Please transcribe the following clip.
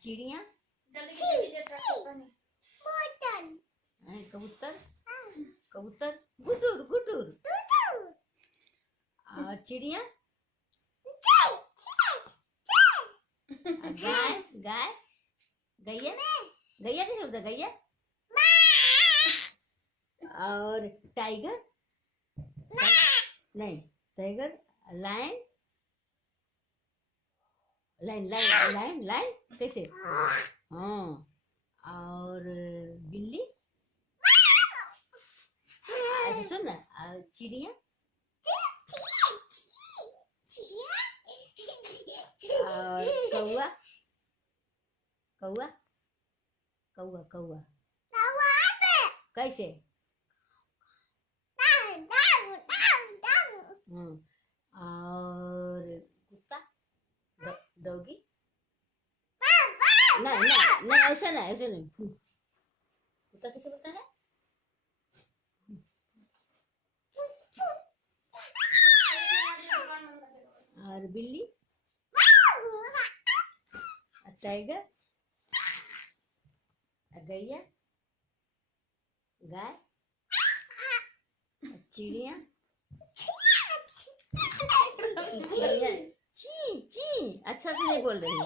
चिड़िया, कबूतर, कबूतर गुटुर गुटुर। और चिड़िया, गाय, गाय, गैया, गैया कैसे बोलते गैया। और टाइगर, नहीं tiger, lion, line line line line कैसे। हाँ। और बिल्ली, अच्छा सुन ना, चिड़िया, और कौआ, कौआ, कौआ, कौआ कैसे। और कुत्ता, डॉगी, नहीं नहीं नहीं ऐसा नहीं, ऐसा नहीं। कुत्ता कैसे बोलता है। और बिल्ली, टाइगर, गैया, गाय, चिड़िया, ची ची अच्छा से नहीं बोल रही।